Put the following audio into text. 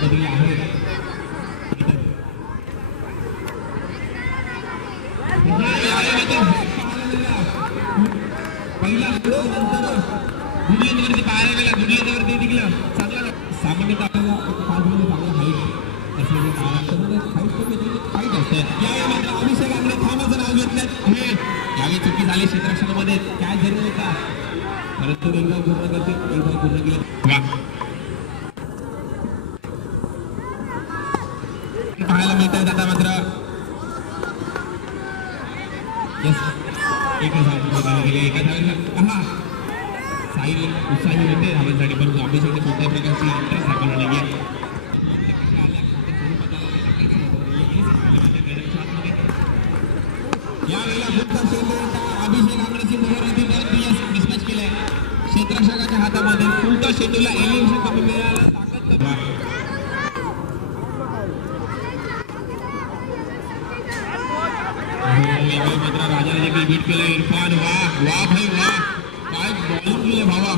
पद्धतीने आहे पहिला नंतर गुडलेवरती पाहायला गेला गुडलेवरती टिकला चांगला सामान्यतः आपल्याला 5 मिनिट चांगला हाईट असलेले महाराष्ट्रामध्ये फाईट असते यावेळी अभिषेक आंबळे थांबाचं नाव घेतलं यावेळी चुकी झाली क्षेत्ररक्षणामध्ये काय झालं होता परंतु एक धाव पूर्ण करते एक धाव पूर्ण केलं पाहायला मिळतात आता मात्र एका धावाला साहिल उत्साही होते धावांसाठी परंतु अभिषेकने कोणत्याही प्रकारची इंटरेस्ट दाखवला नाहीये यावेळेला अभिषेक आंबळेची मोहरती परत डिस्पॅच केलाय क्षेत्ररक्षकाच्या हातामध्ये उलटा शेंडूला एलिव्हेशन कमी मिळालं ताकद मात्र राजाने देखील बीट केलं इरफान वाह वाह भाई वाह काय बॉलिंग केले भावा